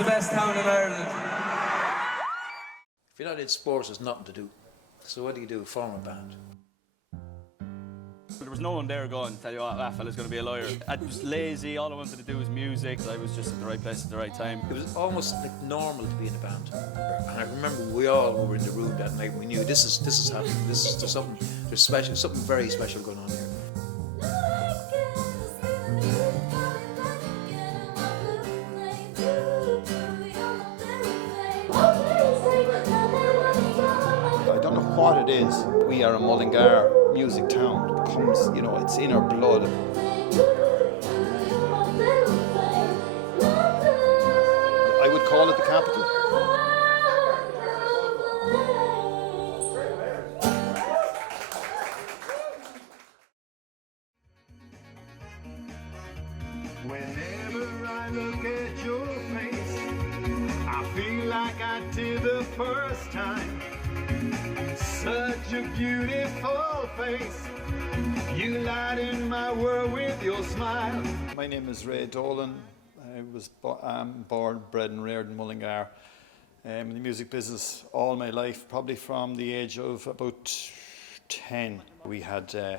the best town in Ireland. If you're not in sports, there's nothing to do. So what do? Form a band. There was no one there going, tell you what, that fella's going to be a lawyer. I was lazy, all I wanted to do was music. I was just at the right place at the right time. It was almost like normal to be in a band. And I remember we all were in the room that night. We knew this is happening. There's special, something very special going on here. I don't know what it is. We are a Mullingar music town. It becomes, you know, it's in our blood. I would call it the capital. Whenever I look at your face, I feel like I did the first time. Such a beautiful face. You lighten my world with your smile. My name is Dolan. I was born, bred and reared in Mullingar. In the music business all my life, probably from the age of about 10. We had you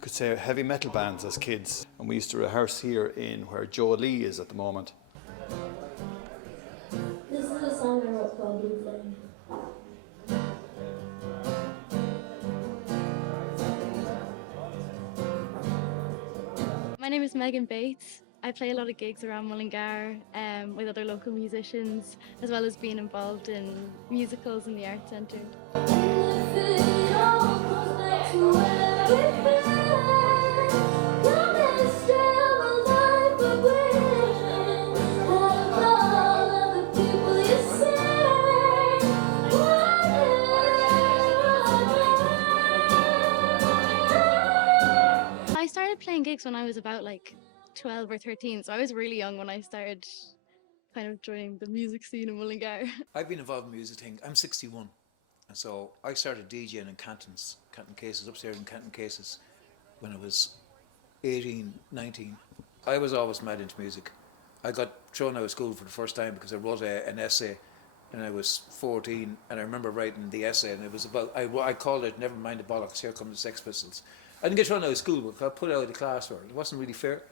could say heavy metal bands as kids, and we used to rehearse here in where Joe Lee is at the moment. This is a song I wrote called Blue Flame. My name is Meghan Bates. I play a lot of gigs around Mullingar with other local musicians, as well as being involved in musicals in the Arts Centre. I started playing gigs when I was about like 12 or 13, so I was really young when I started kind of joining the music scene in Mullingar. I've been involved in music thing. I'm 61, and so I started DJing in Canton Cases, upstairs in Canton Cases, when I was 18, 19. I was always mad into music. I got thrown out of school for the first time because I wrote an essay, and I was 14, and I remember writing the essay, and it was about, I called it "Never Mind the Bollocks, Here Come the Sex Pistols." I didn't get thrown out of school, but I got put out of the class for it. It wasn't really fair.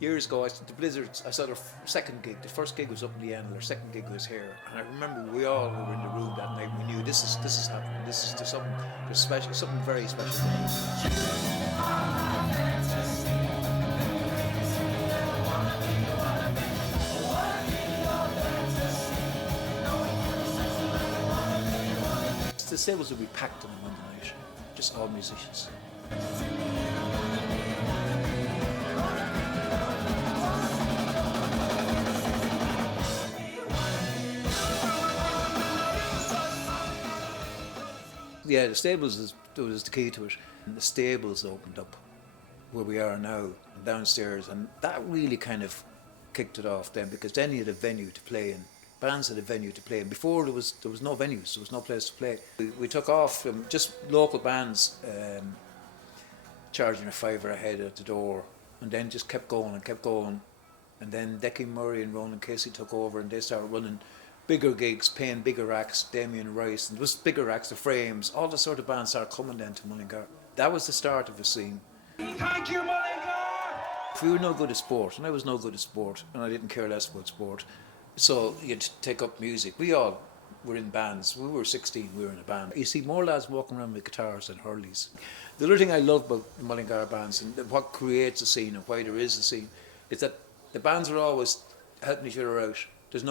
Years ago, the Blizzards, I saw their second gig. The first gig was up in the end, their second gig was here. And I remember we all were in the room that night. We knew this is happening. This is something special, something very special. The stables would be packed on a Monday night, just all musicians. Yeah, the stables was the key to it. And the stables opened up where we are now, downstairs, and that really kind of kicked it off then, because then you had a venue to play in. Bands had a venue to play in. Before there was no venues, there was no place to play. We took off from just local bands charging a $5 a head at the door, and then just kept going. And then Decky Murray and Ronan Casey took over, and they started running bigger gigs, paying bigger acts, Damien Rice, and it was bigger acts, the Frames, all the sort of bands started coming then to Mullingar. That was the start of a scene. Thank you, Mullingar! If we were no good at sport, and I was no good at sport, and I didn't care less about sport, so you'd take up music. We all were in bands. We were 16, we were in a band. You see more lads walking around with guitars than Hurleys. The other thing I love about the Mullingar bands and what creates a scene and why there is a scene is that the bands are always helping each other out. There's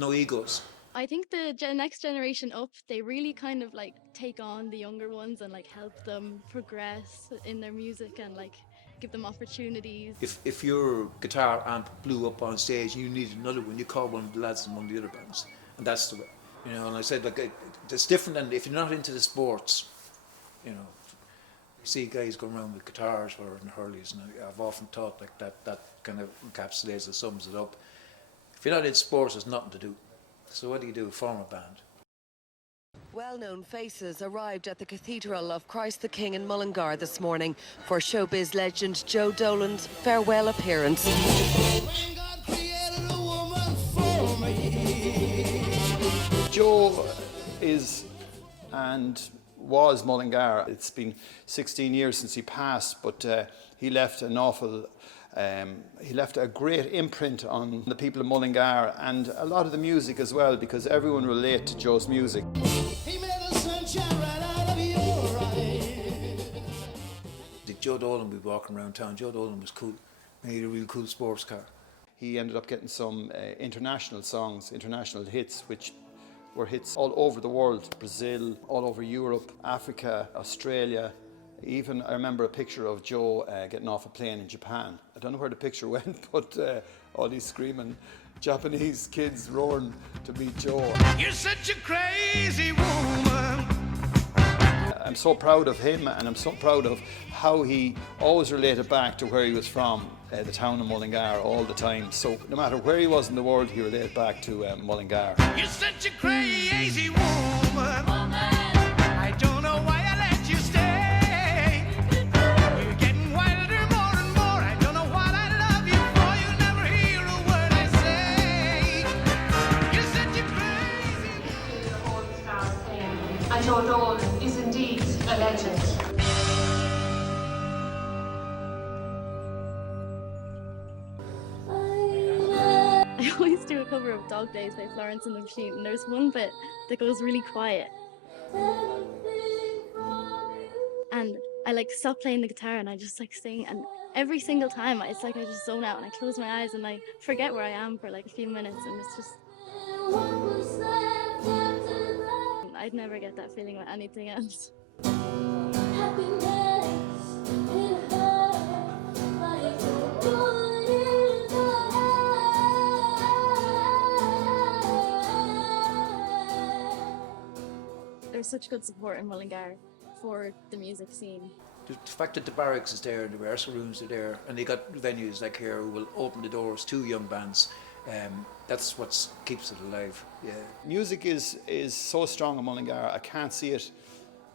no egos. I think the next generation up, they really kind of like take on the younger ones and like help them progress in their music and like give them opportunities. If your guitar amp blew up on stage and you needed another one, you call one of the lads in one of the other bands. And that's the way. You know, and I said, like, it's different than if you're not into the sports, you know. You see guys going around with guitars or in Hurleys, and I've often thought like that kind of encapsulates or sums it up. If you're not in sports, there's nothing to do. So what do? Form a band. Well-known faces arrived at the Cathedral of Christ the King in Mullingar this morning for showbiz legend Joe Dolan's farewell appearance. When God created the Joe is and was Mullingar. It's been 16 years since he passed, but he left he left a great imprint on the people of Mullingar and a lot of the music as well, because everyone relates to Joe's music. He made the sunshine right out of your eyes. Joe Dolan would be walking around town. Joe Dolan was cool. He had a real cool sports car. He ended up getting some international songs, international hits, which were hits all over the world. Brazil, all over Europe, Africa, Australia. Even I remember a picture of Joe getting off a plane in Japan. I don't know where the picture went, but all these screaming Japanese kids roaring to meet Joe. You're such a crazy woman. I'm so proud of him, and I'm so proud of how he always related back to where he was from, the town of Mullingar, all the time. So no matter where he was in the world, he related back to Mullingar. You're such a crazy woman. I don't know why I let you stay. You're getting wilder more and more. I don't know what I love you for. You never hear a word I say. You're such a crazy woman. And your Dolan is indeed a legend. I always do a cover of Dog Days by Florence and the Machine, and there's one bit that goes really quiet. And I like stop playing the guitar and I just like sing, and every single time it's like I just zone out and I close my eyes and I forget where I am for like a few minutes, and it's just... I'd never get that feeling with anything else. There's such good support in Mullingar for the music scene. The fact that the barracks is there, the rehearsal rooms are there, and they got venues like here who will open the doors to young bands. That's what keeps it alive. Yeah. Music is so strong in Mullingar, I can't see it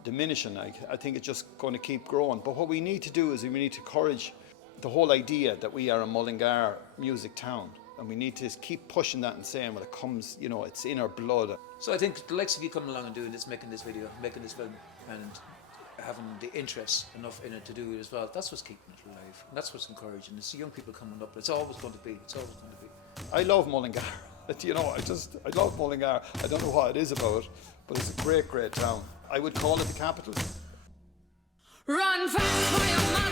diminishing. I think it's just going to keep growing. But what we need to do is we need to encourage the whole idea that we are a Mullingar music town. And we need to keep pushing that and saying, well, it comes, you know, it's in our blood. So I think the likes of you coming along and doing this, making this video, making this film, and having the interest enough in it to do it as well, that's what's keeping it alive. And that's what's encouraging. It's the young people coming up. It's always going to be. It's always going to be. I love Mullingar. You know, I love Mullingar. I don't know what it is about, but it's a great, great town. I would call it the capital. Run fast for your mother.